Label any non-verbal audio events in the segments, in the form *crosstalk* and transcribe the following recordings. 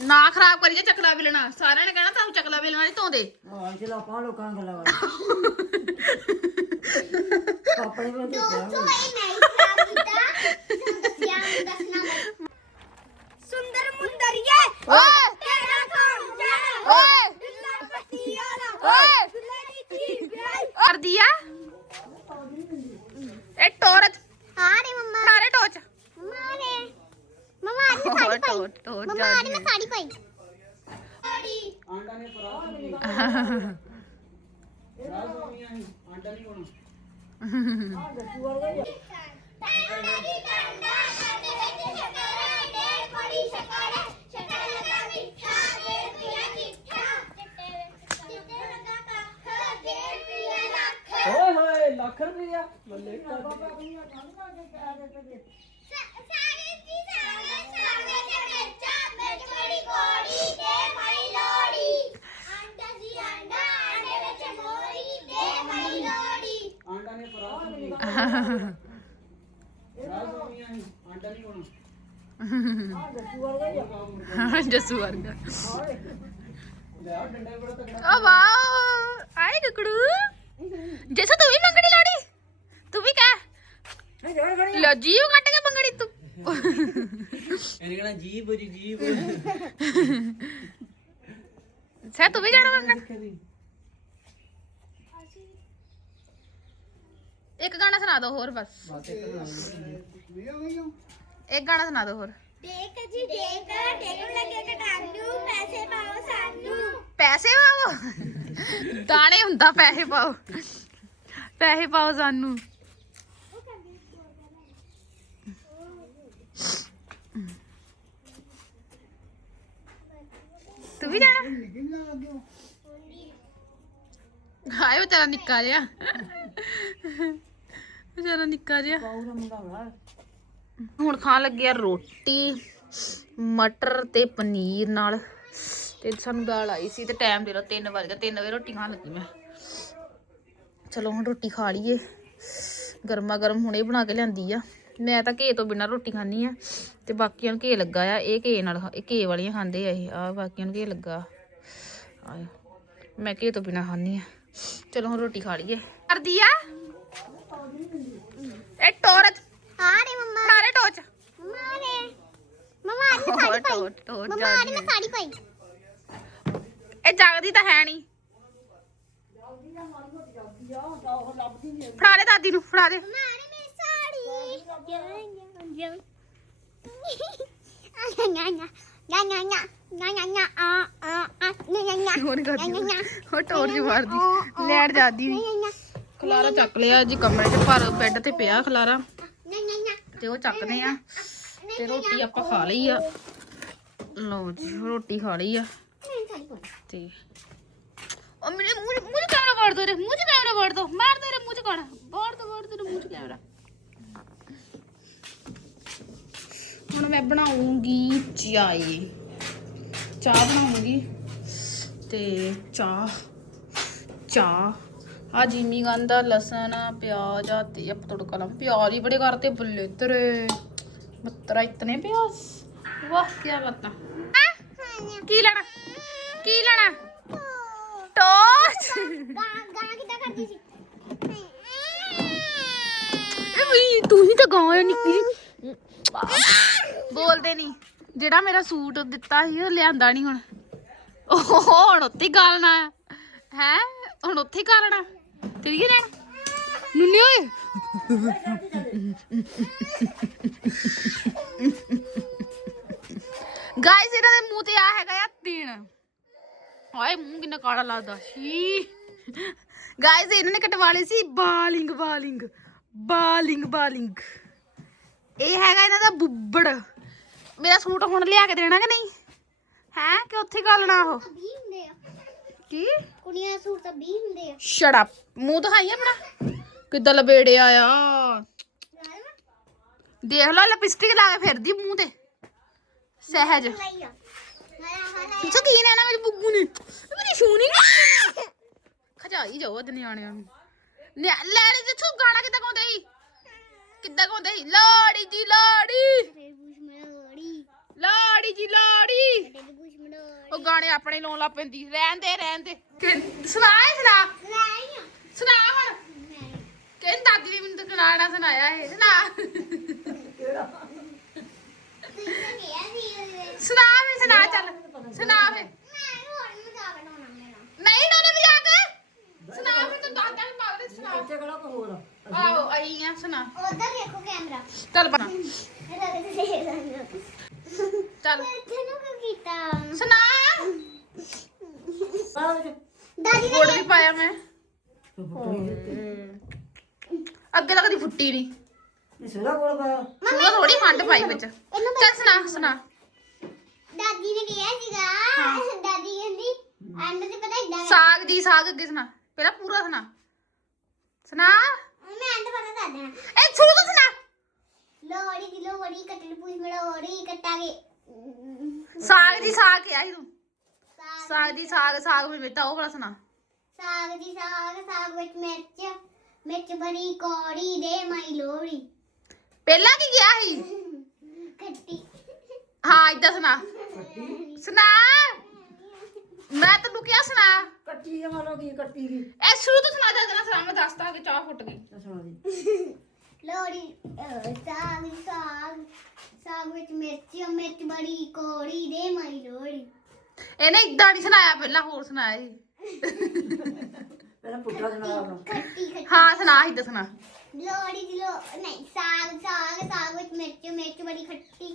ना खराब ਕਰੀਏ चकला ਵੇਲਣਾ सारे ने कहना ਤੁਹਾਨੂੰ ਚੱਕਲਾ ਵੇਲਣਾ ਨਹੀਂ ਧੋਂਦੇ ਹਾਂ ਮਮਾ ਅੱਜ ਮੈਂ ਸਾੜੀ ਪਾਈ। ਮਮਾ ਅੱਜ ਮੈਂ ਸਾੜੀ ਪਾਈ ਸਾੜੀ ਆਂਡਾ ਨੇ ਪਰਾ ਆਂਡਾ ਨਹੀਂ ਹੋਣਾ ਆ ਦੱਸੂ ਵਰਗਾ ਹੀ। ਟਾਈਮ ਲੱਗੀ ਟੰਡਾ ਕਰਦੇ ਵਿੱਚ ਸ਼ਕਰ ਦੇ ਕੋੜੀ ਸ਼ਕਰ ਸ਼ਕਰ ਲਗਾ ਮਿੱਠਾ ਦੇ ਪਿਆ ਚਿੱਠਾ ਚਿੱਟੇ ਲਗਾ ਕੱਖ ਦੇ ਪਿਆ ਲੱਖ ਓਏ ਹੋਏ ਲੱਖ ਰੁਪਿਆ ਬੱਲੇ ਬਾਬਾ ਆਪਣੀ ਆ ਕੰਮ ਲਾ ਕੇ ਆ ਦੇ ਤੇ ਬੜਾ ਤਗੜਾ ਓ ਵਾਓ ਆਏ ਕੁਕੜੂ ਜੈਸਾ ਤੂੰ ਵੀ ਮੰਗਣੀ ਲਾੜੀ ਤੂੰ ਵੀ ਕਹਿ। ਲੋ ਜੀਵ ਕੱਟ ਕੇ ਮੰਗਣੀ ਤੂੰ। ਇਹਨੇ ਕਹਣਾ ਜੀਬ ਜੀ ਜੀਬ ਤੂੰ ਵੀ ਜਾਣਾ ਮੰਗਣ। ਇੱਕ ਗਾਣਾ ਸੁਣਾ ਦਿਓ ਹੋਰ ਬਸ ਬਾਤੇ ਕਰਨਾ ਇੱਕ ਗਾਣਾ ਸੁਣਾ ਦਿਓ ਹੋਰ ਦੇਖ ਜੀ ਦੇਖ ਟੇਕਣ ਲੱਗੇ ਕਟਾਂਡੂ ਪੈਸੇ ਪਾਓ ਸਾਨੂੰ ਪੈਸੇ ਪਾਓ ਦਾਣੇ ਹੁੰਦਾ ਪੈਸੇ ਪਾਓ ਪੈਸੇ ਪਾਓ ਸਾਨੂੰ ਤੂੰ ਵੀ ਜਾਣਾ ਹਾਏ ਵਿਚਾਰਾ ਨਿੱਕਾ ਜਿਹਾ ਵਿਚਾਰਾ ਨਿੱਕਾ ਜਿਹਾ। ਮੁੰਡਾ ਹੋਣਾ ਹੁਣ ਖਾਣ ਲੱਗੇ ਆ ਰੋਟੀ ਮਟਰ ਤੇ ਪਨੀਰ ਨਾਲ। ਤੇ ਸਾਨੂੰ ਦਾਲ ਆਈ ਸੀ ਤੇ ਟਾਈਮ ਦੇ ਲੋ 3 ਵਜੇ 3 ਵਜੇ ਰੋਟੀ ਖਾਣ ਲੱਗੀ ਮੈਂ। ਚਲੋ ਹੁਣ ਰੋਟੀ ਖਾ ਲਈਏ। ਗਰਮਾ ਗਰਮ ਹੁਣੇ ਬਣਾ ਕੇ ਲਿਆਂਦੀ ਆ। ਮੈਂ ਤਾਂ ਘੇ ਤੋਂ ਬਿਨਾ ਰੋਟੀ ਖਾਣੀ ਆ। ਤੇ ਬਾਕੀਆਂ ਨੂੰ ਘੇ ਲੱਗਾ ਆ ਇਹ ਘੇ ਨਾਲ ਖਾ- ਇਹ ਘੇ ਵਾਲੀਆਂ ਖਾਂਦੇ ਆ ਇਹ। ਆ ਬਾਕੀਆਂ ਨੂੰ ਘੇ ਲੱਗਾ। ਆ ਮੈਂ ਘੇ ਤੋਂ ਬਿਨਾ ਖਾਣੀ ਆ। ਚਲੋ ਹੁਣ ਰੋਟੀ ਖਾ ਲਈਏ। ਕਰਦੀ ਆ? ਇਹ ਟੋਰਚ ਹਾਂ ਰੇ ਮੰਮਾ ਨਾਰੇ ਟੋਚ ਮੰਮਾ ਨੇ ਮੰਮਾ ਅੱਜ ਮੈਂ ਸਾੜੀ ਪਾਈ ਟੋਚ ਟੋਚ ਮੰਮਾ ਅੱਜ ਮੈਂ ਸਾੜੀ ਪਾਈ ਇਹ ਜਗਦੀ ਤਾਂ ਹੈ ਨਹੀਂ ਫੜਾ ਦੇ ਦਾਦੀ ਨੂੰ ਫੜਾ ਦੇ ਮੰਮਾ ਨੇ ਮੇਰੀ ਸਾੜੀ ਨਾ ਨਾ ਨਾ ਨਾ ਨਾ ਨਾ ਨਾ ਨਾ ਆ ਆ ਆ ਨਾ ਨਾ ਨਾ ਹੋਰ ਕਰਦੀ ਉਹ ਟੋਰ ਜੀ ਮਾਰਦੀ ਲੈਟ ਜਾਂਦੀ ਖਲਾਰਾ ਚੱਕ ਲਿਆ ਜੀ ਕਮਰੇ 'ਚ, ਪਰ ਬੈੱਡ ਤੇ ਪਿਆ ਖਲਾਰਾ। ਤੇ ਉਹ ਚੱਕਦੇ ਆ। ਤੇ ਰੋਟੀ ਆਪਾਂ ਖਾ ਲਈ ਆ। ਲਓ ਜੀ, ਰੋਟੀ ਖਾ ਲਈ ਆ। ਤੇ ਉਹ ਮੇਰੇ ਮੂੰਹ ਮੂੰਹ ਕੈਮਰਾ ਵਾੜ ਦੋ ਰੇ ਮੂੰਹ ਕੈਮਰਾ ਵਾੜ ਦੋ। ਮਾਰ ਦੇ ਰੇ ਮੂੰਹ 'ਚ ਕਾਣਾ? ਦੋ ਵਾੜ ਦੋ ਮੂੰਹ ਕੈਮਰਾ। ਹੁਣ ਮੈਂ ਬਣਾਉਂਗੀ ਚਾय ਚਾਹ ਬਣਾਉਂਗੀ ਤੇ ਚਾਹ ਚਾਹ। ਆ ਜਿਮੀ ਗੰਦਾ ਲਸਣ, ਪਿਆਜ਼, ਆ ਤੇ ਆਪਾਂ ਤੜਕਾ ਲਾ ਪਿਆਜ਼ ਹੀ ਬੜੇ ਕਰਤੇ ਬੁੱਲੇ ਤੇਰੇ। ਮਤਰਾ ਇਤਨੇ ਪਿਆਜ਼। ਵਾਹ ਕੀ ਬਾਤਾਂ। ਕੀ ਲੈਣਾ? ਕੀ ਲੈਣਾ? ਟੋਚ। ਗਾਣਾ ਗਾਣਾ ਕਰਦੀ ਸੀ ਵੀ ਤੂੰ ਹੀ ਤਾਂ ਗਾਂ ਨਿੱਕੀ ਬੋਲਦੇ ਨਹੀਂ ਜਿਹੜਾ ਮੇਰਾ ਸੂਟ ਦਿੱਤਾ ਸੀ, ਉਹ ਲਿਆਂਦਾ ਨਹੀਂ ਹੁਣ। ਉਹ ਹੁਣ ਉੱਥੇ ਗਾਲਣਾ। ਹੈ? ਹੁਣ ਉੱਥੇ ਹੀ ਗਾਲਣਾ। ਤੇਰੀ ਕੀ ਨੁੰਨੀ ਓਏ। ਗਾਇਸ ਇਹਨਾਂ ਦੇ ਮੂੰਹ ਤੇ ਆ ਹੈਗਾ ਆ ਤਿਣ। ਹਾਏ, ਮੂੰਹ ਕਿੰਨਾ ਕਾਲਾ ਲੱਗਦਾ ਸੀ। ਗਾਇਸ ਇਹਨਾਂ ਨੇ ਕਟਵਾ ਲਈ ਸੀ ਬਾਲਿੰਗ ਬਾਲਿੰਗ ਬਾਲਿੰਗ ਬਾਲਿੰਗ। ਇਹ ਹੈਗਾ ਇਹਨਾਂ ਦਾ ਬੁੱਬੜ। ਮੇਰਾ ਸੂਟ ਹੁਣ ਲਿਆ ਕੇ ਦੇਣਾ ਕਿ ਨਹੀਂ? ਹੈ, ਕਿ ਉੱਥੇ ਗਾਲਣਾ ਉਹ? ਕੀ? ਕੁੜੀਆਂ ਦੇ ਸੂਟ ਤਾਂ 20 ਹੁੰਦੇ ਆ। ਸ਼ਟ ਅਪ ਮੂੰਹ ਦਿਖਾਈ ਆਪਣਾ? ਕਿੱਦਾਂ ਲਬੇੜਿਆ ਆ ਦੇਖ ਲਾ ਲਿਪਸਟਿਕ ਲਾ ਕੇ ਫਿਰਦੀ ਮੂੰਹ ਤੇ। ਸਹਿਜ। ਲਈ ਆ ਪਿੱਛੇ ਕੀ ਲੈਣਾ ਮੇਰੀ ਬੁੱਗੂ ਨੇ? ਇਹ ਮੇਰੀ ਸ਼ੂਨੀ ਖਜਾਈ ਜਾਓ ਉਹਦੇ ਨਿਆਣਿਆਂ ਨੂੰ। ਨਿਆ- ਲੈਣੀ ਤੇ ਤੂੰ ਗਾਣਾ ਕਿੱਦਾਂ ਗਾਉਂਦੇ ਸੀ? ਕਿੱਦਾਂ ਗਾਉਂਦੇ ਸੀ? ਲਾੜੀ ਜੀ ਲਾੜੀ ਫੇਰ ਪੁੱਛ ਮੈਂ ਲੜੀ ਲਾੜੀ ਜੀ ਲਾੜੀ ਤੇ ਪੁੱਛ ਉਹ ਗਾਣੇ ਆਪਣੇ ਹੀ ਲਾਉਣ ਲੱਗ ਪੈਂਦੀ ਰਹਿਣ ਦੇ ਰਹਿਣ ਦੇ। ਕਿ- ਸੁਣਾ ਇਹ ਸੁਣਾ। ਨਹੀਂ ਸੁਣਾ ਹੁਣ। ਕਹਿੰਦੀ ਦਾਦੀ ਨੇ ਮੈਨੂੰ ਤਾਂ ਗਾਣਾ ਸੁਣਾਇਆ ਇਹ ਸੁਣਾ। ਤੁਸੀਂ ਤਾਂ ਕਿਹਾ ਸੀ ਉਹਦੇ। ਸੁਣਾ ਵੀ ਸੁਣਾ ਚੱਲ। ਸੁਣਾ ਵੇ। ਮੈਂ ਹੋਰ ਮਜ਼ਾਕ ਬਣਾਉਣਾ ਮੇਰਾ ਨਹੀਂ ਡੋਲੇ ਵਜਾ ਕੇ ਸੁਣਾ ਵੀ ਤੂੰ ਦਾਦਾ ਵੀ ਮਾਰਦੇ ਸੁਣਾ। ਇੱਥੇ ਕਿਹੜਾ ਕੋ ਹੋਰ ਆ? ਆਹੋ ਆਈ ਆ ਸੁਣਾ। ਉਧਰ ਦੇਖੋ ਕੈਮਰਾ। ਚੱਲ ਬਣਾ। ਰੱਖ ਦੇ ਸਾਨੂੰ ਚੱਲ। ਤੈਨੂੰ ਕਿਉਂ ਕੀਤਾ? ਸੁਣਾ। ਆਹ ਵਿੱਚ ਦਾਦੀ ਨੇ ਗੁੜ ਵੀ ਪਾਇਆ ਮੈਂ। ਤੂੰ ਫੁੱਟਣੀ ਅੱਗੇ ਤਾਂ ਕਦੀ ਫੁੱਟੀ ਨਹੀਂ। ਇਹ ਸਿਰਾ ਕੋਲ ਪਾਇਆ। ਸੁਣਾ ਥੋੜੀ ਖੰਡ ਪਾਈ ਵਿੱਚ। ਇਹਨੂੰ ਚੱਲ ਸੁਣਾ ਸੁਣਾ। ਦਾਦੀ ਨੇ ਕਿਹਾ ਸੀਗਾ। ਦਾਦੀ ਕਹਿੰਦੀ ਐਂਡ ਤੇ ਪਤਾ ਇਦਾਂ ਸਾਗ ਦੀ ਸਾਗ ਅੱਗੇ ਸੁਣਾ। ਪਹਿਲਾਂ ਪੂਰਾ ਸੁਣਾ। ਸੁਣਾ। ਮੈਂ ਐਂਡ ਪਤਾ ਦੱਸ ਦੇਣਾ ਇਹ ਸ਼ੁਰੂ ਤੋਂ ਸੁਣਾ। ਲੋੜੀ ਦੀ ਕੱਟਣ ਕੱਟਾਂਗੇ। ਸਾਗ ਦੀ ਸਾਗ ਕਿਹਾ ਸੀ ਤੂੰ? ਸਾਗ ਦੀ ਸਾਗ ਸਾਗ। ਵਿੱਚ ਮਿੱਠਾ ਉਹ ਵਾਲਾ ਸੁਣਾ। ਸਾਗ ਦੀ ਸਾਗ ਸਾਗ ਵਿੱਚ ਮਿਰਚ ਮਿਰਚ ਬੜੀ ਕੌੜੀ ਦੇ ਮਾਈ ਲੋੜੀ ਪਹਿਲਾਂ ਕੀ ਗਿਆ ਸੀ? ਖੱਟੀ। ਹਾਂ ਇਦਾਂ ਸੁਣਾ। ਸੁਣਾ। ਮੈਂ ਤੈਨੂੰ ਕਿਹਾ ਸੁਣਾ। ਕੱਟੀ ਜਮਾ ਲੋ ਕੀ ਕੱਟੀ ਗਈ ਇਹ ਸ਼ੁਰੂ ਤੋਂ ਸੁਣਾ ਜਾ ਸੁਣਾ ਮੈਂ ਦੱਸਦਾ ਕਿ ਚਾਹ ਫੁੱਟ ਗਈ। ਸੁਣਾ ਦੀ। ਲੋੜੀ ਸਾਗ ਸਾਗ ਸਾਗ ਵਿੱਚ ਮਿਰਚ ਮਿਰਚ ਬੜੀ ਕੌੜੀ ਦੇ ਮਾਈ ਲੋੜੀ ਇਹਨੇ ਇਦਾਂ ਨਹੀਂ ਸੁਣਾਇਆ ਪਹਿਲਾਂ ਹੋਰ ਸੁਣਾਇਆ ਸੀ। ਪਹਿਲਾਂ ਪੁੱਟਾ ਜਨਾ ਆਪਣਾ ਖੱਟੀ ਖੱਟੀ। ਹਾਂ ਸੁਣਾ ਇਦਾਂ ਸੁਣਾ। ਲੋੜੀ ਦੀ ਲੋ ਨਹੀਂ ਸਾਗ ਸਾਗ ਸਾਗ ਵਿੱਚ ਮਿਰਚ ਮਿਰਚ ਬੜੀ ਖੱਟੀ।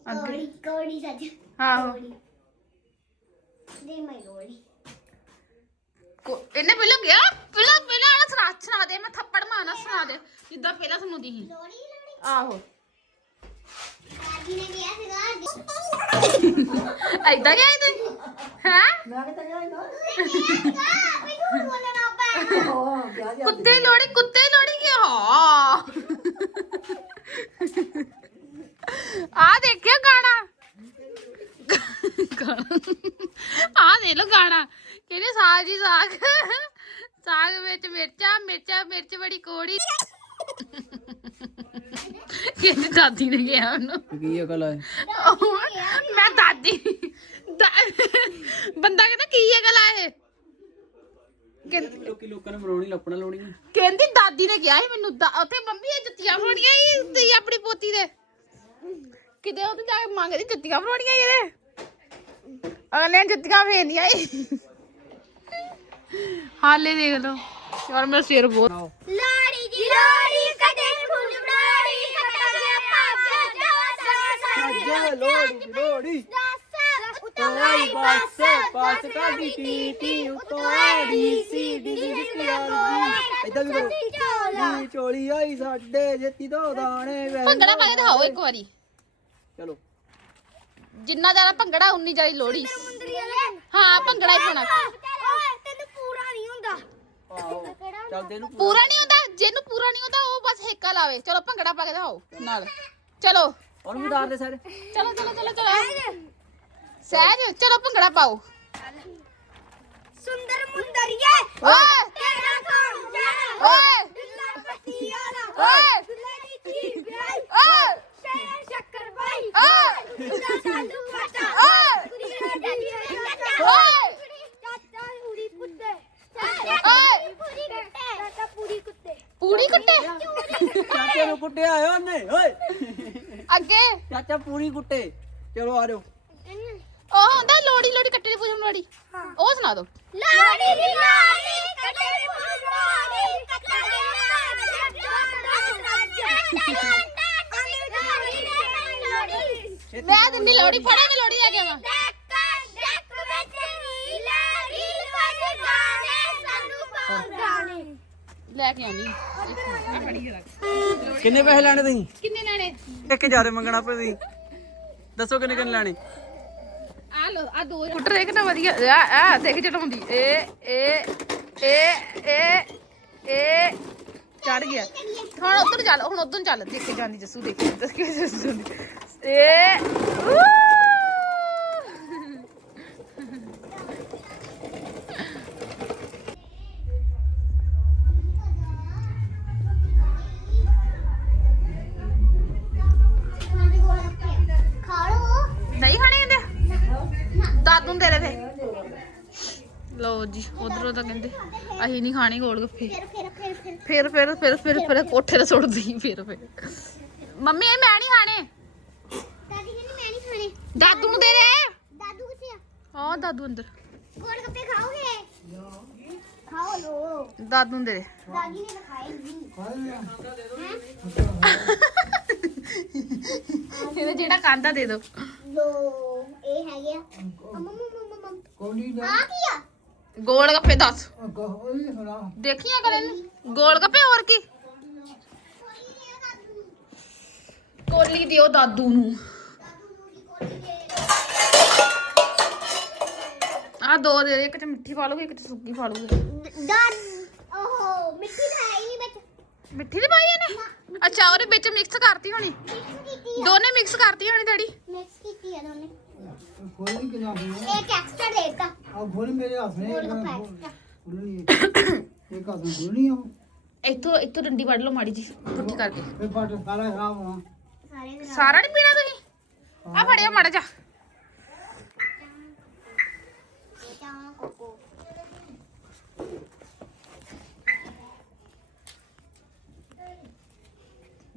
ਕੌੜੀ ਕੌੜੀ ਸੱਜ। ਆਹੋ। ਦੇ ਮਾਈ ਲੋੜੀ ਕੋ- ਇਹਨੇ ਪਹਿਲਾਂ ਗਿਆ ਪਹਿਲਾਂ ਪਹਿਲਾਂ ਆਣਾ ਸੁਣਾ ਸੁਣਾ ਦੇ ਮੈਂ ਥੱਪੜ ਮਾਰਨਾ ਸੁਣਾ ਦੇ। ਜਿੱਦਾਂ ਪਹਿਲਾਂ ਸੁਣਾਉਂਦੀ ਸੀ। ਲੋੜੀ ਲੋੜੀ ਆਹੋ। ਦਾਦੀ ਨੇ ਕਿਹਾ ਸੀਗਾ ਐਦਾਂ ਗਿਆ ਤੂੰ? ਹੈ? ਮੈਂ ਕਿਤੇ ਗਿਆ ਨਾ ਵੀ ਝੂਠ ਬੋਲਣਾ ਪੈ ਉਹ ਗਿਆ ਗਿਆ ਕੁੱਤੇ ਲੋੜੀ ਕੁੱਤੇ ਲੋੜੀ ਕੀ ਹਾਂ ਆ ਦੇਖਿਆ ਗਾਣਾ? ਆ ਦੇ ਲੋ ਗਾਣਾ। ਕਹਿੰਦੇ ਸਾਗ ਜੀ ਸਾਗ? ਸਾਗ ਵਿੱਚ ਮਿਰਚਾਂ ਮਿਰਚਾਂ ਮਿਰਚ ਬੜੀ ਕੋੜੀ। ਕਹਿੰਦੀ ਦਾਦੀ ਨੇ ਕਿਹਾ ਉਹਨੂੰ? ਕੀ ਅਕਲ ਹੈ ਮੈਂ ਦਾਦੀ। ਦਾ- ਬੰਦਾ ਕਹਿੰਦਾ ਕੀ ਗੱਲ ਆ ਇਹ? ਲੋਕੀ ਲੋਕਾਂ ਨੇ ਮਰੋਣੀ ਲੱਪਣਾ ਲਾਉਣੀ ਕਹਿੰਦੀ ਦਾਦੀ ਨੇ ਕਿਹਾ ਸੀ ਮੈਨੂੰ ਦਾ- ਉੱਥੇ ਮੰਮੀ ਇਹ ਜੁੱਤੀਆਂ ਫੜਾਉਣੀਆਂ ਹੀ ਤੇ ਆਪਣੀ ਪੋਤੀ ਦੇ। ਕਿਤੇ ਉੱਥੇ ਜਾ ਕੇ ਮੰਗਦੀ ਜੁੱਤੀਆਂ ਫੜਾਉਣੀਆਂ ਇਹਦੇ। ਅਗਲੇ ਜੁੱਤੀਆਂ ਫੇਰਨੀਆਂ ਹੀ ਹਾਲੇ ਦੇਖ ਲਓ। ਯਾਰ ਮੇਰਾ ਸਿਰ ਬਹੁਤ ਲੋੜੀ ਦੀ ਲੋੜੀ ਕਦੇ ਫੁੱਲ ਲੋੜੀ ਕਦੇ ਪਾਪ ਅੱਜਾ ਲੋੜੀ ਲੋੜੀ ਦਸ ਉਤੋਂ ਆਈ ਬੱਸ ਬੱਸ ਕਾਦੀ ਟੀਟੀ ਉਤੋਂ ਆਈ ਸੀ ਡੀ ਦੀ ਦਿੱਤੀ ਆਰਜੀ ਇਦਾਂ ਵੀ ਕਰੋ ਨੀ ਚੋਲੀ ਆਈ ਸਾਡੇ ਜੇਤੀ ਦੋ ਦਾਣੇ ਵੇ ਭੰਗੜਾ ਪਾ ਕੇ ਦਿਖਾਓ ਇੱਕ ਵਾਰੀ। ਚਲੋ। ਜਿੰਨਾ ਜ਼ਿਆਦਾ ਭੰਗੜਾ ਉਨੀ ਜ਼ਿਆਦਾ ਲੋੜੀ ਹਾਂ ਭੰਗੜਾ ਹੀ ਪਾਉਣਾ ਓਏ ਤੈਨੂੰ ਪੂਰਾ ਨਹੀਂ ਹੁੰਦਾ ਆਹੋ। ਚੱਲਦੇ ਨੂੰ ਪੂਰਾ। ਨਹੀਂ ਹੁੰਦਾ ਜਿਹਨੂੰ ਪੂਰਾ ਨਹੀਂ ਹੁੰਦਾ ਉਹ ਬਸ ਹੇਕਾ ਲਾਵੇ। ਚਲੋ ਭੰਗੜਾ ਪਾ ਕੇ ਦਿਖਾਓ ਨਾਲ। ਚਲੋ। ਔਰ ਵੀ ਉਤਾਰ ਦੇ ਸਾਰੇ। ਚਲੋ ਚਲੋ ਚਲੋ ਚਲੋ। ਸਹਿਜ ਚਲੋ ਭੰਗੜਾ ਪਾਓ। ਸੁੰਦਰ ਮੁੰਦਰੀਏ। ਓਏ। ਤੇਰਾ ਕੰਮ ਜਾਣਾ। ਓਏ। ਦੁੱਲਾ ਪਤੀ ਆਲਾ ਓਏ। ਦੁੱਲੇ ਦੀ ਧੀ ਵਿਆਹੀ। ਓਏ। ਸ਼ੇਰ ਸ਼ੱਕਰ ਬਾਈ ਓਏ। ਦੁੱਲਾ ਸਾਧੂ ਫਾਟਾ ਓਏ। ਕੁੜੀ ਰਾਜਾ ਦੀ ਚਾਚਾ ਓਏ ਚਾਚਾ ਪੂਰੀ ਕੁੱਤੇ ਓਏ। ਪੂਰੀ ਕੁੱਤੇ ਚਾਚਾ ਪੂਰੀ ਕੁੱਤੇ ਪੂੜੀ ਕੁੱਟੇ। ਚਾਚੇ ਨੂੰ ਕੁੱਟਿਆ ਆਇਓ ਉਹਨੇ ਓਏ। ਅੱਗੇ। ਚਾਚਾ ਪੂਰੀ ਕੁੱਟੇ। ਚਲੋ ਆ ਜਾਓ। ਉਹ ਹੁੰਦਾ ਲੋੜੀ ਲੋੜੀ ਕੱਟੇ ਦੀ ਪੂਜਮ ਲੋੜੀ ਉਹ ਸੁਣਾ ਦਿਓ ਲਾੜੀ ਦੀ ਲਾੜੀ ਕੱਟੇ ਦੀ ਫੁੱਲਵਾੜੀ ਕੱਟੇ ਦੀ ਲਾੜੀ ਲਾੜੀ ਮੈਂ ਦਿੰਦੀ ਲੋੜੀ ਫੜਾ ਮੈਂ ਲੋੜੀ ਲੈ ਕੇ ਆਵਾਂ। ਲੈ ਕੇ ਆਉਣੀ ਕਿੰਨੇ ਪੈਸੇ ਲੈਣੇ ਤੁਸੀਂ? ਕਿੰਨੇ ਲੈਣੇ? ਇੱਕ ਹਜ਼ਾਰ ਮੰਗਣਾ ਪਏ ਤੁਸੀਂ। ਦੱਸੋ ਕਿੰਨੇ ਕਿੰਨੇ ਲੈਣੇ? ਆ ਲੋ ਆ ਦੋ ਕੁੱਟਰ ਇੱਕ ਨਾ ਵਧੀਆ ਆ ਆ ਦੇਖ ਚੜਾਉਂਦੀ ਏ ਏ ਏ ਏ ਏ ਚੜ ਗਿਆ। ਹੁਣ ਉਧਰ ਚੱਲ ਹੁਣ ਉਧਰ ਚੱਲ। ਦੇਖੇ ਜਾਂਦੀ ਜੱਸੂ ਦੇਖੇ ਜੱਸੂ। ਏ ਊ। ਹੁੰਦੇ ਲੈ ਫੇ ਲੋ ਜੀ ਉਧਰੋਂ ਤਾਂ ਕਹਿੰਦੇ ਅਸੀਂ ਨਹੀਂ ਖਾਣੇ ਗੋਲ ਗੱਪੇ। ਫਿਰ ਫਿਰ ਫਿਰ ਫਿਰ ਫਿਰ ਕੋਠੇ ਤੇ ਸੁੱਟ ਦਈ ਫਿਰ ਫਿਰ। ਮੰਮੀ ਇਹ ਮੈਂ ਨਹੀਂ ਖਾਣੇ। ਦਾਦੀ ਕਹਿੰਦੀ ਮੈਂ ਨਹੀਂ ਖਾਣੇ। ਦਾਦੂ ਨੂੰ ਦੇ ਦੇ। ਦਾਦੂ ਕਿੱਥੇ ਆ? ਹਾਂ ਦਾਦੂ ਅੰਦਰ। ਗੋਲ ਗੱਪੇ ਖਾਓਗੇ? ਖਾਓ ਲੋ। ਦਾਦੂ ਨੂੰ ਦੇ ਦੇ। ਦਾਦੀ ਨੇ ਖਾਏ ਨਹੀਂ ਖਾਏ *laughs* ਇਹਦਾ ਜਿਹੜਾ ਕਾਂਦਾ ਦੇ ਦੋ। ਲੋ ਇਹ ਹੈਗੇ ਆ। ਅਮਮ ਮਮ ਮਮ ਕੋਣੀ ਨਾ ਆ ਕੀ ਆ? ਗੋਲ ਗੱਪੇ ਦੱਸ। ਕੋਈ ਹਲਾ ਦੇਖੀਆਂ ਕਰੇ ਗੋਲ ਗੱਪੇ ਹੋਰ ਕੀ? ਕੋਲੀ ਦਿਓ ਦਾਦੂ ਨੂੰ। ਆ ਦੋ ਦੇ ਦੇ ਇੱਕ ਚ ਮਿੱਠੀ ਪਾ ਲਓਗੇ ਇੱਕ ਚ ਸੁੱਕੀ ਪਾ ਲਓਗੇ ਦਾਦ ਓਹੋ ਮਿੱਠੀ ਤਾਂ ਹੈ ਹੀ ਨਹੀਂ ਵਿੱਚ। ਮਿੱਠੀ ਨਹੀਂ ਪਾਈ ਇਹਨੇ? ਅੱਛਾ ਉਹਦੇ ਵਿੱਚ ਮਿਕਸ ਕਰਤੀ ਹੋਣੀ। ਮਿਕਸ ਕੀਤੀ ਆ ਦੋਨੇ ਮਿਕਸ ਕਰਤੀ ਹੋਣੀ ਡੈਡੀ ਮਿਕਸ ਕੀਤੀ ਆ ਦੋਨੇ। ਕੋਈ ਨਹੀਂ ਕਿਨਾ ਹੋਇਆ ਇੱਕ ਐਕਸਟਰਾ ਦੇਤਾ। ਆ ਗੋਲੀ ਮੇਰੇ ਹੱਥ ਨੇ ਗੋਲ ਗੱਪਾ ਐਕਸਟਰਾ ਗੋਲੀ ਇੱਕ। ਹੱਥ ਨੂੰ ਗੋਲੀ ਆ ਇੱਥੋਂ ਇੱਥੋਂ ਡੰਡੀ ਵੱਢ ਲਓ ਮਾੜੀ ਜੀ ਪੁੱਠੀ ਕਰਕੇ। ਫਿਰ ਪਾਟ ਸਾਰਾ ਖਰਾਬ ਹੋਣਾ। ਸਾਰੇ ਦੇ ਸਾਰਾ ਨਹੀਂ ਪੀਣਾ ਤੁਸੀਂ? ਆ ਫੜਿਓ ਮਾੜਾ ਜਾ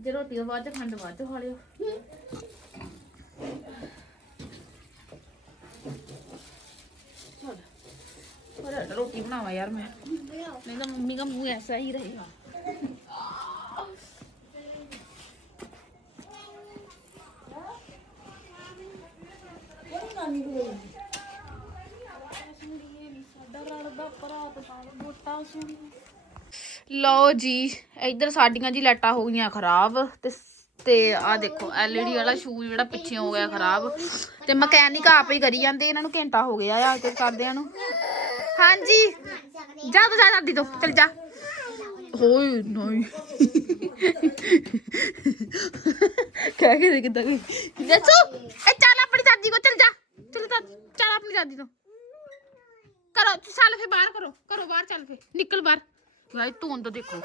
ਜੇ ਰੋਟੀ ਤੋਂ ਬਾਅਦ ਚ ਖੰਡ ਬਾਅਦ ਚ ਖਾ ਲਿਓ। ਚੱਲ ਰੋਟੀ ਬਣਾਵਾ ਯਾਰ ਮੈਂ। ਨਹੀਂ ਤਾਂ ਮੰਮੀ ਦਾ ਮੂੰਹ ਐਸਾ ਹੀ ਰਹੇਗਾ। ਸਾਡਾ ਰਲਦਾ ਭਰਾ ਤਾਂ ਮੋਟਾ ਸੁਣੀ। ਲਓ ਜੀ, ਇੱਧਰ ਸਾਡੀਆਂ ਜੀ ਲਾਈਟਾਂ ਹੋ ਗਈਆਂ ਖਰਾਬ ਤੇ ਤੇ ਆ ਦੇਖੋ ਐਲਈਡੀ ਵਾਲਾ ਸ਼ੂਜ਼ ਜਿਹੜਾ ਪਿੱਛੇ ਹੋ ਗਿਆ ਖਰਾਬ। ਤੇ ਮਕੈਨਿਕ ਆਪ ਹੀ ਕਰੀ ਜਾਂਦੇ, ਇਹਨਾਂ ਨੂੰ ਘੰਟਾ ਹੋ ਗਿਆ ਆ ਕੇ ਕਰਦਿਆਂ ਨੂੰ। ਹਾਂਜੀ, ਜਾ ਤੂੰ, ਜਾ, ਦਾਦੀ ਤੋਂ, ਚਲ ਜਾ। ਹੋਏ ਨਹੀਂ। ਕਹਿ ਕੇ ਕਿਦਾਂ ਦੱਸੋ ਇਹ ਚੱਲ ਆਪਣੀ ਦਾਦੀ ਕੋ ਚਲ ਜਾ। ਚਲ ਚੱਲ ਆਪਣੀ ਦਾਦੀ ਤੋਂ। ਕਰੋ, ਚੱਲ ਫੇ ਬਾਹਰ ਕਰੋ ਕਰੋ ਬਾਹਰ, ਚੱਲ ਫੇ ਨਿਕਲ ਬਾਹਰ। ਯਾਰ ਧੁੰਦ ਦੇਖੋ।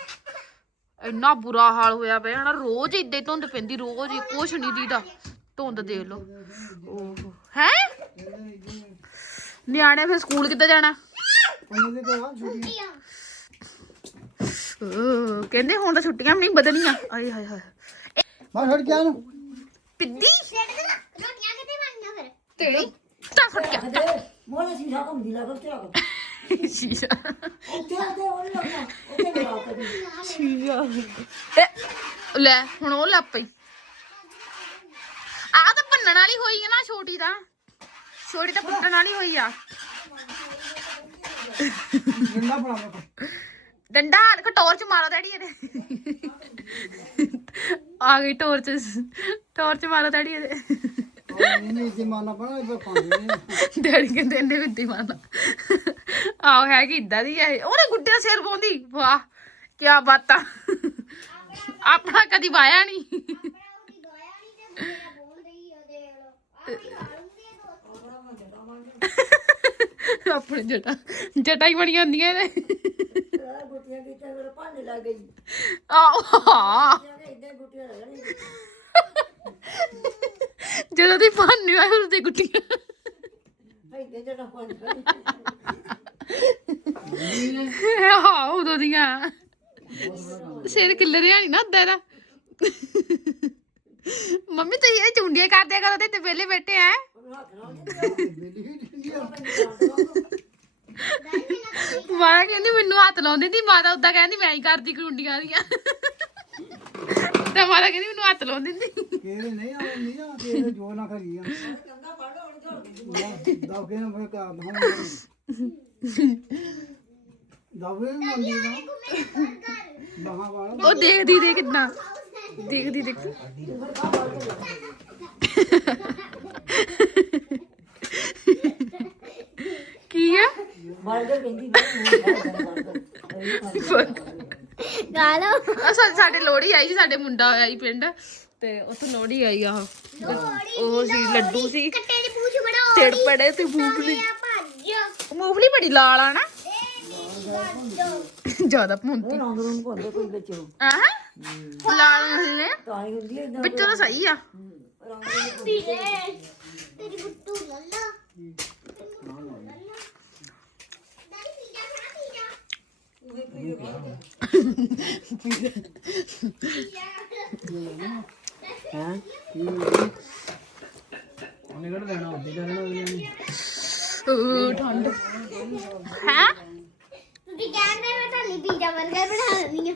ਇੰਨਾ ਬੁਰਾ ਹਾਲ ਹੋਇਆ ਪਿਆ ਨਾ ਰੋਜ਼ ਹੀ ਧੁੰਦ ਪੈਂਦੀ ਰੋਜ਼ ਹੀ ਕੁਛ ਨਹੀਂ ਦੀਦਾ। ਧੁੰਦ ਦੇਖ ਲਓ। ਓਹੋ ਹੈ? ਨਿਆਣੇ ਫੇ ਸਕੂਲ ਕਿੱਦਾਂ ਜਾਣਾ? ਓ, ਕਹਿੰਦੇ ਹੁਣ ਤਾਂ ਛੁੱਟੀਆਂ ਵੀ ਨਹੀਂ ਬਦਲੀਆਂ ਆਏ ਹਾਏ ਹਾਏ। ਮੈਂ ਛੱਡ ਗਿਆ ਨੂੰ। ਪਿੱਦੀ? ਛੱਡ ਦੇ ਨਾ ਰੋਟੀਆਂ ਕਿੱਥੇ ਬਣਨੀਆਂ ਫਿਰ? ਤੇਰੀ ਤਾਂ ਫੜ ਗਿਆ ਮੋਲੇ ਸੀ ਸਾਕਮ ਦੀ ਲਗਾ ਤੇ ਆ *laughs* ਸ਼ੀਸ਼ਾ ਆ ਤੇ ਉਹ ਲੱਗਾ ਉੱਤੇ ਲਗਾ ਕਦੀ ਸ਼ੀਸ਼ਾ ਇਹ, ਲੈ ਹੁਣ ਉਹ ਲੱਗ ਪਈ। ਆ ਤਾਂ ਭੰਨਣ ਵਾਲੀ ਹੋਈ ਹੈ ਨਾ ਛੋਟੀ ਤਾਂ। ਛੋਟੀ ਤਾਂ ਪੁੱਟਣ ਵਾਲੀ ਹੋਈ ਆ। ਜਿੰਦਾ ਬਣਾ ਮੈਂ ਡੰਡਾ ਹਲਕ ਟੋਰਚ ਮਾਰੋ ਡੈਡੀ ਇਹਦੇ। ਆ ਗਈ ਟੋਰਚ ਟੋਰਚ ਮਾਰੋ ਡੈਡੀ ਇਹਦੇ। ਨਹੀਂ ਡੈਡੀ ਕਹਿੰਦੇ ਇਹਨੇ ਵੀ ਦੀਵਾਨਾ ਆਹ ਹੈ ਕਿ ਇਦਾਂ ਦੀ ਹੈ ਉਹਨੇ ਗੁੱਡਿਆ ਸਿਰ ਪਾਉਂਦੀ। ਵਾਹ ਕੀ ਬਾਤਾਂ ਆਪਣਾ ਕਦੀ ਵਾਇਆ ਨਹੀਂ। ਆਪਣੇ ਜਟਾ ਜਟਾ ਹੀ ਬਣੀਆਂ ਹੁੰਦੀਆਂ ਨੇ ਗੁੱਟੀਆਂ ਕਿਤੇ ਮੇਰੇ ਭੰਨ ਲੱਗ ਗਈ ਆਹ। ਹਾਂ ਗੁੱਟੀਆਂ ਇਦਾਂ ਗੁੱਟੀਆਂ ਜਦੋਂ ਦੀ ਭਾਨੀ ਆਈ ਉਸਦੀ ਗੁੱਟੀਆਂ ਇਦਾਂ ਜਣਾ ਭਾਂਡੇ ਹਾਂ ਉਦੋਂ ਦੀਆਂ। ਸਿਰ ਕਿੱਲਰਿਆ ਨਹੀਂ ਨਾ ਅੱਧਾ ਦਾ ਮੰਮੀ ਤੁਸੀਂ ਇਹ ਚੁੰਡੀਆਂ ਕਰਦੇ ਕਰੋ ਤੇ ਇੱਥੇ ਵਿਹਲੇ ਬੈਠੇ ਆ। ਮਾਰਾ ਕਹਿੰਦੀ ਮੈਨੂੰ ਹੱਥ ਲਾਉਂਦੀ ਦੀ ਮਾਤਾ ਉਦਾਂ ਕਹਿੰਦੀ ਮੈਂ ਹੀ ਕਰਦੀ ਕੁੰਡੀਆਂ ਦੀਆਂ। ਤੇ ਮਾਤਾ ਕਹਿੰਦੀ ਮੈਨੂੰ ਹੱਥ ਲਾਉਂਦੀ ਦੀ ਕਿਹੜੇ ਨਹੀਂ ਆ ਨਹੀਂ ਆ ਕਿਹੜੇ ਜੋ ਨਾ ਕਰੀ ਆ। ਚੰਗਾ ਪੜ ਹੁਣ ਜੋ ਦਬਕੇ ਨਾ ਫੇ ਕਾ ਦਬੇ ਮੰਦੀ ਨਾ ਬਾਹਾਂ ਵਾਲਾ। ਉਹ ਦੇਖਦੀ ਦੇ ਕਿੰਨਾ ਦੇਖਦੀ ਦੇਖ। ਕੀ ਬਰਗਰ ਕਹਿੰਦੀ ਗਾਲੋ ਸਾ- ਸਾਡੇ ਲੋੜੀ ਆਈ ਸੀ ਸਾਡੇ ਮੁੰਡਾ ਹੋਇਆ ਸੀ ਪਿੰਡ। ਤੇ ਉੱਥੇ ਨੋੜੀ ਆਈ ਆ ਉਹ ਸੀ ਲੱਡੂ ਸੀ ਸਿਰ ਪੜੇ ਤੇ ਮੂੰਗਫਲੀ ਮੂੰਗਫਲੀ ਬੜੀ ਲਾਲ ਆ ਨਾ ਜਿਆਦਾ ਭੁੰਦੀ ਰੰਗ ਰੰਗ ਕੋਲ ਕੋਈ ਬੱਚੋ ਆਹ ਲਾਲ ਹੁੰਦੇ ਤਾਂ ਹੀ ਹੁੰਦੀ ਹੈ ਵਿੱਚੋਂ ਤਾਂ ਸਹੀ ਆ ਰੰਗ ਤੇਰੀ ਬੁੱਟੂ ਲੱਲਾ ਪੀਜ਼ਾ ਪੀਜ਼ਾ ਕਿਹੜਾ ਲੈਣਾ ਉੱਦੇ ਲੈਣਾ ਉਹਨੇ ਓ ਠੰਡ ਹੈ ਤੁਸੀਂ ਕਹਿੰਦੇ ਮੈਂ ਤੁਹਾਨੂੰ ਪੀਜ਼ਾ 버ਗਰ ਬਣਾ ਦਿੰਦੀ ਆ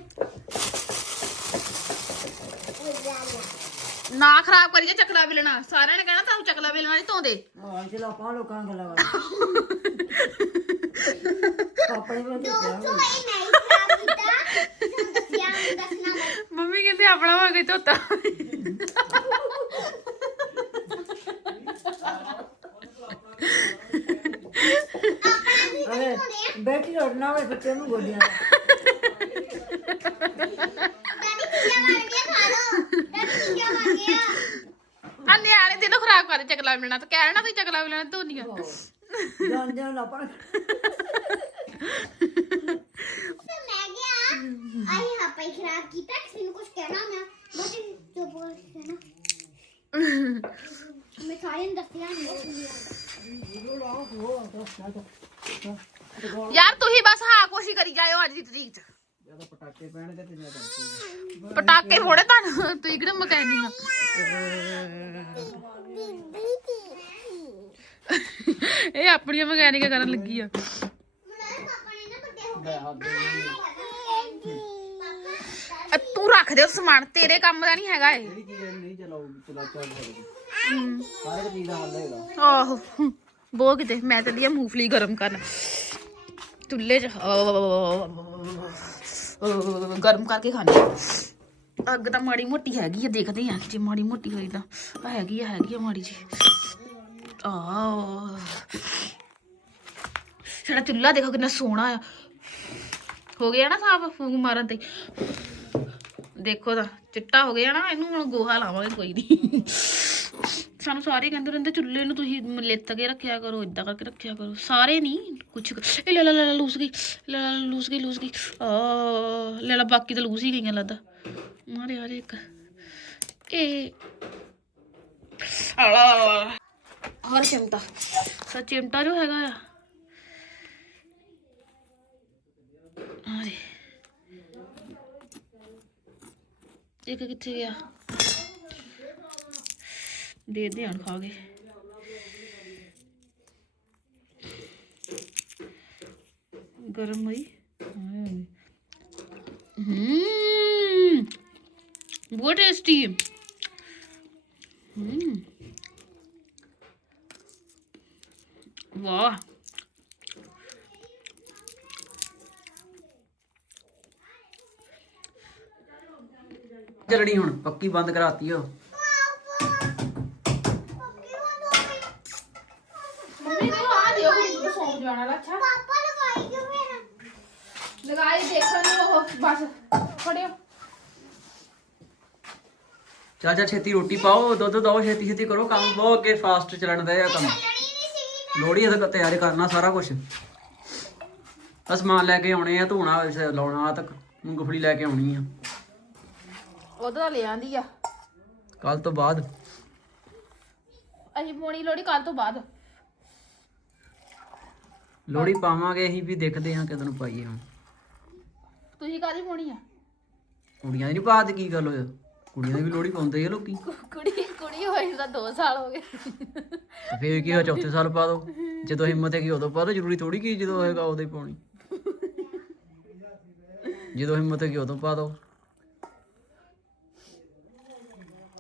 ਨਾ ਖਰਾਬ ਕਰੀ ਜੇ ਚਕਲਾ ਵੇਲਣਾ ਸਾਰਿਆਂ ਨੇ ਕਹਿਣਾ ਤੁਹਾਨੂੰ ਚਕਲਾ ਵੇਲਣਾ ਨਹੀਂ ਧੋਂਦੇ ਹਾਂ ਚਲੋ ਆਪਾਂ ਲੋਕਾਂ ਨੂੰ ਗੱਲਾਂ ਕਰ ਆਪਣੇ ਕੋਲ ਤੇ ਦੋਸਤੋ ਇਹ ਨਹੀਂ ਖਰਾਬ ਕੀਤਾ ਤੁਹਾਨੂੰ ਦੱਸਿਆ ਹੁਣ ਦੱਸਣਾ ਮੈਂ ਮੰਮੀ ਕਹਿੰਦੇ ਆਪਣਾ ਵਾ ਕੇ ਧੋਤਾ ਅਰੇ ਬੇਟੀ ਰੋਣਾ ਹੋਵੇ ਬੱਚੇ ਨੂੰ ਗੋਲੀਆਂ ਦਾਦੀ ਪੀਜ਼ਾ ਬਣ ਗਿਆ ਖਾ ਲਓ। ਦਾਦੀ ਪੀਜ਼ਾ ਬਣ ਗਿਆ ਆ ਨਿਆਣੇ ਤੇ ਖਰਾਬ ਕਰਦੇ ਚਕਲਾ ਵੇਲਣਾ ਤਾਂ ਕਹਿਣਾ ਤੁਸੀਂ ਚਕਲਾ ਵੇਲਣਾ ਧੋਨੀਆਂ ਜਾਣ ਜਾਣ ਆਪਾਂ ਤੇ ਮੈਂ ਗਿਆ। ਆਈ ਹਾਪਾ ਹੀ ਖਰਾਬ ਕੀਤਾ ਕਿਸੇ ਨੂੰ ਕੁਝ ਕਹਿਣਾ ਨਾ ਬਸ ਚੁੱਪ ਕਰ ਕਹਿਣਾ। ਮੈਂ ਸਾਰਿਆਂ ਨੂੰ ਦੱਸਿਆ ਨਹੀਂ ਯਾਰ ਤੁਸੀਂ ਬਸ ਹਾਂ ਕੋਸ਼ੀ ਕਰੀ ਜਾਇਓ ਅੱਜ ਦੀ ਤਰੀਕ ਚ ਜਾਂ ਤਾਂ ਪਟਾਕੇ ਪੈਣਗੇ ਤੇ ਜਾਂ ਤਾਂ ਪਟਾਕੇ ਥੋੜੇ ਤੁਹਾਨੂੰ ਤੁਸੀਂ ਕਿਹੜਾ ਮਕੈਨਿਕ ਆ ਇਹ ਆਪਣੀਆਂ ਮਕੈਨਿਕਾਂ ਕਰਨ ਲੱਗੀ ਆ ਪਾਪਾ ਨੇ ਨਾ ਵੱਡੇ ਹੋ ਲੈ ਹੱਥ ਦੇ ਅ, ਤੂੰ ਰੱਖ ਦੇ ਉਹ ਸਮਾਨ ਤੇਰੇ ਕੰਮ ਦਾ ਨਹੀਂ ਹੈਗਾ ਇਹ। ਜਿਹੜੀ ਚੀਜ਼ ਨਹੀਂ ਚਲਾਉਗੀ ਚਲਾ ਚੱਲ ਸਕਦੀ। ਸਾਰੇ ਚੀਜ਼ ਦਾ ਹੱਲ ਹੈਗਾ। ਆਹੋ ਬੋ ਕਿਤੇ ਮੈਂ ਚੱਲੀ ਆ ਮੂੰਗਫਲੀ ਗਰਮ ਕਰਨ। ਚੁੱਲ੍ਹੇ 'ਚ ਗਰਮ ਕਰਕੇ ਖਾਣੀ ਅੱਗ ਤਾਂ ਮਾੜੀ ਮੋਟੀ ਹੈਗੀ ਆ ਦੇਖਦੇ ਆ ਜੇ ਮਾੜੀ ਮੋਟੀ ਹੋਈ ਤਾਂ। ਆ ਹੈਗੀ ਆ ਹੈਗੀ ਆ ਮਾੜੀ ਜੀ ਆ ਸਾਡਾ ਚੁੱਲ੍ਹਾ ਦੇਖੋ ਕਿੰਨਾ ਸੋਹਣਾ ਆ। ਹੋ ਗਿਆ ਨਾ ਸਾਫ਼ ਫੂਕ ਮਾਰਨ ਤੇ। ਦੇਖੋ ਤਾਂ, ਚਿੱਟਾ ਹੋ ਗਿਆ ਨਾ, ਇਹਨੂੰ ਹੁਣ ਗੋਹਾ ਲਾਵਾਂਗੇ ਕੋਈ ਨਹੀਂ ਸਾਨੂੰ ਸਾਰੇ ਕਹਿੰਦੇ ਰਹਿੰਦੇ, ਚੁੱਲ੍ਹੇ ਨੂੰ ਤੁਸੀਂ ਲਿੱਤ ਕੇ ਰੱਖਿਆ ਕਰੋ ਇਦਾਂ ਕਰਕੇ ਰੱਖਿਆ ਕਰੋ। ਸਾਰੇ ਨਹੀਂ ਕੁਛ ਇਹ ਲੈ ਲੈ ਲੂਸ ਗਈ, ਲੈ ਲੂਸ ਗਈ ਲੂਸ ਗਈ। ਆ, ਲੈ ਲੈ, ਬਾਕੀ ਤਾਂ ਲੂਸ ਹੀ ਗਈਆਂ ਲੱਗਦਾ ਮਾਰੇ ਆ ਇੱਕ। ਇਹ ਆਲਾ। ਹਰ ਚਿਮਟਾ? ਸਾ ਚਿਮਟਾ ਜੋ ਹੈਗਾ ਆ। ਆਰੇ ਇੱਕ ਕਿੱਥੇ ਗਿਆ ਦੇ ਧਿਆਨ ਖਾ ਗਏ ਗਰਮ ਹੋਈ ਹਮ ਬਹੁਤ ਟੇਸਟੀ ਹਮ ਵਾਹ ਚੱਲਣੀ ਹੁਣ ਪੱਕੀ ਬੰਦ ਕਰਾਤੀ ਓ ਮੰਮੀ ਨੂੰ ਆ ਦਿਓ ਹੁਣ ਸੌਂ ਜਾਣਾ ਅੱਛਾ ਪਾਪਾ ਲਗਾਈ ਜੋ ਮੇਰਾ। ਲਗਾਈ ਦੇਖਣ ਨੂੰ ਉਹ ਬਸ ਫੜਿਓ। ਚੱਲ ਚੱਲ ਛੇਤੀ ਰੋਟੀ ਪਾਓ ਦੁੱਧ ਦਓ ਛੇਤੀ ਛੇਤੀ ਕਰੋ ਕੰਮ। ਬਹੁਤ ਅੱਗੇ ਫਾਸਟ ਚੱਲਣ ਦਾ ਆ ਕੰਮ। ਲੜੀ ਲੋੜੀ ਦਾ ਤਿਆਰੀ ਕਰਨਾ ਸਾਰਾ ਕੁਝ ਆ ਸਮਾਨ ਲੈ ਕੇ ਆਉਣੇ ਆ ਧੋਣਾ ਲਾਉਣਾ ਤੱਕ ਮੂੰਗਫਲੀ ਲੈ ਕੇ ਆਉਣੀ ਆ। ਉਹਦਾ ਲੈ ਆਂਦੀ ਆ। ਕੱਲ ਤੋਂ ਬਾਅਦ। ਅਸੀਂ ਪੋਣੀ ਲੋੜੀ ਕੱਲ ਤੋਂ ਬਾਅਦ। ਲੋੜੀ ਪਾਵਾਂਗੇ ਅਸੀਂ ਵੀ ਦੇਖਦੇ ਹਾਂ ਕਿਦੋਂ ਨੂੰ ਪਾਈਏ ਹੁਣ। ਤੁਸੀਂ ਕਾਦੀ ਪੋਣੀ ਆ? ਕੁੜੀਆਂ ਦੀ ਨਹੀਂ ਪਾਤ ਕੀ ਗੱਲ ਹੋਇਆ ਕੁੜੀਆਂ ਦੀ ਵੀ ਲੋੜੀ ਪਾਉਂਦੇ ਆ ਲੋਕੀ। ਕੁੜੀ ਕੁੜੀ ਹੋਈ ਦਾ 2 ਸਾਲ ਹੋ ਗਏ। ਤੇ ਫੇਰ ਕੀ ਹੋਇਆ ਚੌਥੇ ਸਾਲ ਪਾ ਦੋ। ਜਦੋਂ ਹਿੰਮਤ ਹੈਗੀ ਉਦੋਂ ਪਾ ਦੋ। ਜ਼ਰੂਰੀ ਥੋੜੀ ਕੀ ਜਦੋਂ ਹੋਏਗਾ ਉਦੋਂ ਹੀ ਪਾਉਣੀ। ਜਦੋਂ ਹਿੰਮਤ ਹੈਗੀ ਉਦੋਂ ਪਾ ਦੋ।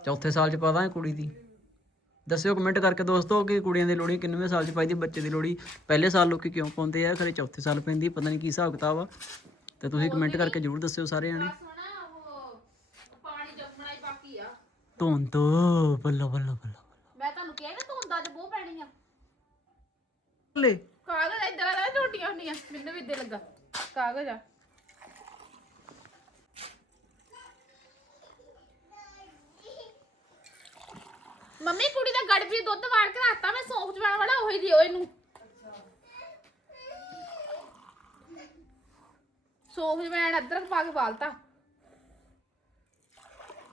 ਚੌਥੇ ਸਾਲ ਚ ਪਾ ਦਾਂਗੇ ਕੁੜੀ ਦੀ। ਦੱਸਿਓ ਕਮੈਂਟ ਕਰਕੇ ਦੋਸਤੋ ਕਿ ਕੁੜੀਆਂ ਦੀ ਲੋੜੀ ਕਿੰਨਵੇਂ ਸਾਲ ਚ ਪਾਈਦੀ ਬੱਚੇ ਦੀ ਲੋੜੀ ਪਹਿਲੇ ਸਾਲ ਲੋਕੀ ਕਿਉਂ ਪਾਉਂਦੇ ਆ? ਖਰੇ ਚੌਥੇ ਸਾਲ ਪੈਂਦੀ ਪਤਾ ਨਹੀਂ ਕੀ ਹਿਸਾਬ ਕਿਤਾਬ ਆ। ਤੇ ਤੁਸੀਂ ਕਮੈਂਟ ਕਰਕੇ ਜਰੂਰ ਦੱਸਿਓ ਸਾਰੇ ਜਾਣੇ ਸੋਣਾ ਉਹ ਪਾਣੀ ਜੰਮਣਾ ਹੀ ਬਾਕੀ ਆ ਧੁੰਦ ਬੱਲਾ ਬੱਲਾ ਬੱਲਾ। ਮੈਂ ਤੁਹਾਨੂੰ ਕਿਹਾ ਨਾ ਧੁੰਦਾਂ ਚ ਬਹੁਤ ਪੈਣੀ ਆ। ਲੈ। ਕਾਗਜ਼ ਇਦਾਂ ਦਾ ਝੋਟੀਆਂ ਹੁੰਦੀਆਂ। ਮੈਨੂੰ ਵੀ ਇੱਦੇ ਲੱਗਾ। ਕਾਗਜ਼ ਆ। ਮੰਮੀ, ਕੁੜੀ ਦਾ ਗੜਬੀ ਦੁੱਧ ਵਾੜ ਕੇ ਰੱਖਤਾ, ਮੈਂ ਸੌਂਫ ਜਵਾਨ ਵਾਲਾ, ਉਹੀ ਦਿਓ ਇਹਨੂੰ। ਸੌਂਫ ਜਵਾਨ ਅਦਰਕ ਪਾ ਕੇ ਪਾਲਤਾ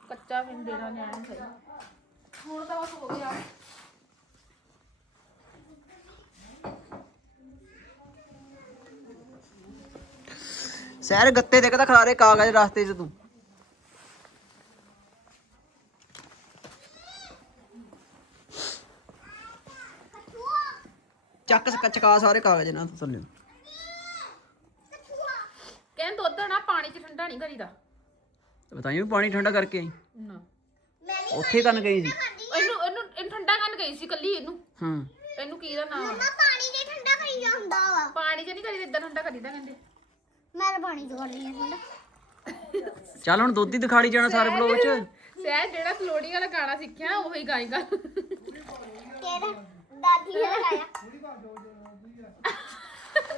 ਕੱਚਾ ਵੀ ਨੀ ਦੇਣਾ ਨਿਆਣੇ ਨੂੰ ਸਹੀ। ਹੁਣ ਤਾਂ ਬਸ ਹੋ ਗਿਆ। ਸਹਿਰ ਗੱਤੇ ਦੇ ਤਾਂ ਖਲਾਰੇ ਕਾਗਜ਼ ਰਸਤੇ 'ਚ ਤੂੰ। ਚੱਕ ਸਕ ਚਕਾ ਸਾਰੇ ਕਾਗਜ਼ ਨਾ ਤੂੰ ਥੱਲੇ। ਕਹਿੰਦੇ ਦੁੱਧ ਨਾ ਪਾਣੀ 'ਚ ਠੰਡਾ ਨਹੀਂ ਕਰੀਦਾ। ਬਤਾਈ ਵੀ ਪਾਣੀ ਠੰਡਾ ਕਰਕੇ ਆਈ? ਨਾ। ਮੈਂ ਨਹੀਂ ਉੱਥੇ ਕਰਨ ਗਈ ਸੀ। ਇਹਨੂੰ ਇਹਨੂੰ ਇਹਨੂੰ ਠੰਡਾ ਕਰਨ ਗਈ ਸੀ ਕੱਲੀ ਇਹਨੂੰ। ਹਾਂ। ਇਹਨੂੰ ਕੀ ਦਾ ਨਾਮ ਮੰਮਾ ਪਾਣੀ ਦੇ ਠੰਡਾ ਕਰੀ ਹੁੰਦਾ ਵਾ। ਪਾਣੀ 'ਚ ਨਹੀਂ ਕਰੀਦਾ ਇਦਾਂ ਠੰਡਾ ਕਰੀਦਾ ਕਹਿੰਦੇ। ਮੈਂ ਤਾਂ ਪਾਣੀ ਚ ਕਰ ਹਾਂ ਠੰਡਾ। ਚੱਲ ਹੁਣ ਦੁੱਧ ਹੀ ਦਿਖਾੜੀ ਜਾਣਾ ਸਾਰੇ ਬਲੌਗ 'ਚ ਸਹਿ ਜਿਹੜਾ ਲੋੜੀ ਵਾਲਾ ਗਾਣਾ ਸਿੱਖਿਆ ਉਹੀ ਗਾਏਗਾ। ਕਿਹੜਾ? ਦਾਦੀ ਨੇ ਲਗਾਇਆ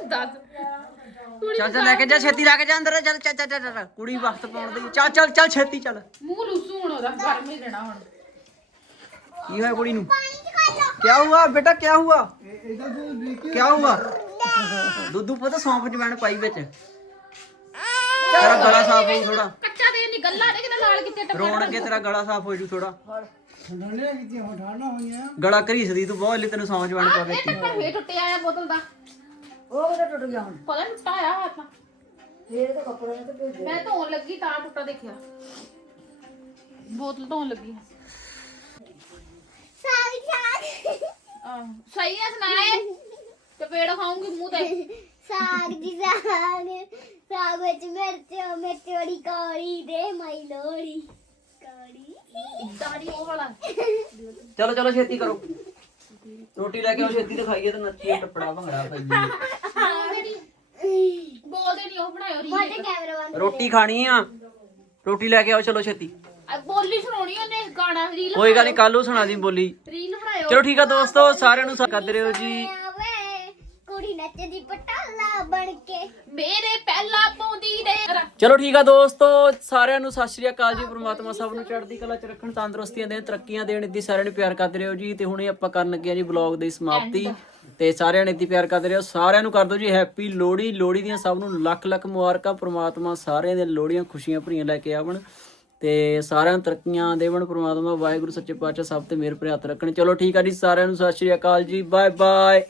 ਦੱਸ ਚੱਲ ਚੱਲ ਲੈ ਕੇ ਜਾ ਛੇਤੀ ਲੈ ਕੇ ਜਾ ਅੰਦਰ ਚੱਲ ਚੱਲ ਚੱਲ ਚੱਲ, ਚੱਲ ਕੁੜੀ ਵਕਤ ਪਾਉਣ ਦੀ ਚੱਲ ਚੱਲ ਚੱਲ ਛੇਤੀ ਚੱਲ ਮੂੰਹ ਲੁੱਸੂ ਹੁਣ ਉਹਦਾ ਗਰਮ ਹੀ ਰਹਿਣਾ ਹੁਣ ਕੀ ਹੋਇਆ ਕੁੜੀ ਨੂੰ ਪਾਣੀ ਚ ਕਰ ਲੋ क्या हुआ बेटा क्या हुआ क्या हुआ दूध पता सौंफ जमैन पाई बिच ਤੇਰਾ ਗਲਾ ਸਾਫ਼ ਹੋਊ ਥੋੜਾ ਕੱਚਾ ਦੇ ਨਹੀਂ ਗੱਲਾਂ ਦੇ ਕਿਤੇ ਨਾਲ ਕਿਤੇ ਰੋਣਗੇ ਤੇਰਾ ਗਲਾ ਸਾਫ਼ ਹੋ ਜੂ ਥੋੜਾ ਠੰਡਣੇ ਕੀਤੀਆਂ ਹੁਣ ਤੂੰ ਬਹੁਤ ਲੀ ਤੈਨੂੰ ਸੌਂ ਜਵਾਨ ਪਾ ਇਹ ਟੱਕਰ ਹੋਏ ਟੁੱਟਿਆ ਆ ਬੋਤਲ ਦਾ। ਉਹ ਕਿਹੜਾ ਟੁੱਟ ਗਿਆ ਹੁਣ? ਪਤਾ ਨਹੀਂ ਟੁੱਟਾ ਆ ਆਪਾਂ ਮੈਂ ਧੋਣ ਲੱਗੀ ਤਾਂ ਟੁੱਟਾ ਦੇਖਿਆ। ਬੋਤਲ ਧੋਣ ਲੱਗੀ ਸਾਰੀ ਸਹੀ ਹੈ ਸੁਣਾਏ ਚਪੇੜ ਖਾਉਂਗੀ ਮੂੰਹ ਤੇ। ਸਾਗ ਦੀ ਸਾਗ ਸਾਗ ਵਿੱਚ ਮਿਰਚ ਮਿਰਚ ਵਾਲੀ ਕੌੜੀ ਦੇ ਮਾਈ ਲੋੜੀ ਉਹ ਵਾਲਾ। ਚਲੋ ਚਲੋ ਛੇਤੀ ਕਰੋ। ਰੋਟੀ ਲੈ ਕੇ ਆਓ ਛੇਤੀ ਤੇ ਖਾਈਏ ਤੇ ਨੱਚੀਏ ਟੱਪੜਾ ਭੰਗੜਾ ਪਾਈਏ ਬੋਲਦੇ ਨਹੀਂ ਉਹ ਬਣਾਇਓ ਮੋਟੇ ਰੀਲ ਕੈਮਰਾ ਬੰਦ ਰੋਟੀ ਖਾਣੀ ਆ। ਰੋਟੀ ਲੈ ਕੇ ਆਓ ਚਲੋ ਛੇਤੀ। ਬੋਲੀ ਸੁਣਾਉਣੀ ਉਹਨੇ ਗਾਣਾ ਰੀਲ ਕੋਈ ਗੱਲ ਨਹੀਂ ਕੱਲ ਨੂੰ ਸੁਣਾ ਦੀ ਬੋਲੀ। ਰੀਲ ਬਣਾਇਓ। ਚਲੋ ਠੀਕ ਆ ਦੋਸਤੋ ਸਾਰਿਆਂ ਨੂੰ ਕਰਦੇ ਰਹੋ ਜੀ। ਕੁੜੀ ਨੱਚਦੀ ਪਟਾਲਾ ਬਣ ਕੇ। ਮੇਰੇ ਪਹਿਲਾ ਪਾਉਂਦੀ ਦੇ ਚਲੋ ਠੀਕ ਆ ਦੋਸਤੋ ਸਾਰਿਆਂ ਨੂੰ ਸਤਿ ਸ਼੍ਰੀ ਅਕਾਲ ਜੀ। ਪ੍ਰਮਾਤਮਾ ਸਭ ਨੂੰ ਚੜ੍ਹਦੀ ਕਲਾ ਚ ਰੱਖਣ ਤੰਦਰੁਸਤੀਆਂ ਦੇਣ ਤਰੱਕੀਆਂ ਦੇਣ। ਇੱਦੀ ਸਾਰਿਆਂ ਨੂੰ ਪਿਆਰ ਕਰਦੇ ਰਹੋ ਜੀ। ਤੇ ਹੁਣੇ ਆਪਾਂ ਕਰਨ ਲੱਗੇ ਆ ਜੀ ਬਲੌਗ ਦੀ ਸਮਾਪਤੀ। ਤੇ ਸਾਰਿਆਂ ਨੇ ਇੱਦੀ ਪਿਆਰ ਕਰਦੇ ਰਹੋ। ਸਾਰਿਆਂ ਨੂੰ ਕਰ ਦਿਓ ਜੀ ਹੈਪੀ ਲੋਹੜੀ। ਲੋਹੜੀ ਦੀਆਂ ਸਭ ਨੂੰ ਲੱਖ ਲੱਖ ਮੁਬਾਰਕਾਂ। ਪ੍ਰਮਾਤਮਾ ਸਾਰਿਆਂ ਦੇ ਲੋਹੜੀਆਂ ਖੁਸ਼ੀਆਂ ਭਰੀਆਂ ਲੈ ਕੇ ਆਵਣ। ਤੇ ਸਾਰਿਆਂ ਨੂੰ ਤਰੱਕੀਆਂ ਦੇਵਣ। ਪ੍ਰਮਾਤਮਾ ਵਾਹਿਗੁਰੂ ਸੱਚੇ ਪਾਤਸ਼ਾਹ ਸਭ ਤੇ ਮਿਹਰ ਭਰੇ ਹੱਥ ਰੱਖਣ। ਚਲੋ ਠੀਕ ਆ ਜੀ। ਸਾਰਿਆਂ ਨੂੰ ਸਤਿ ਸ਼੍ਰੀ ਅਕਾਲ ਜੀ। Bye bye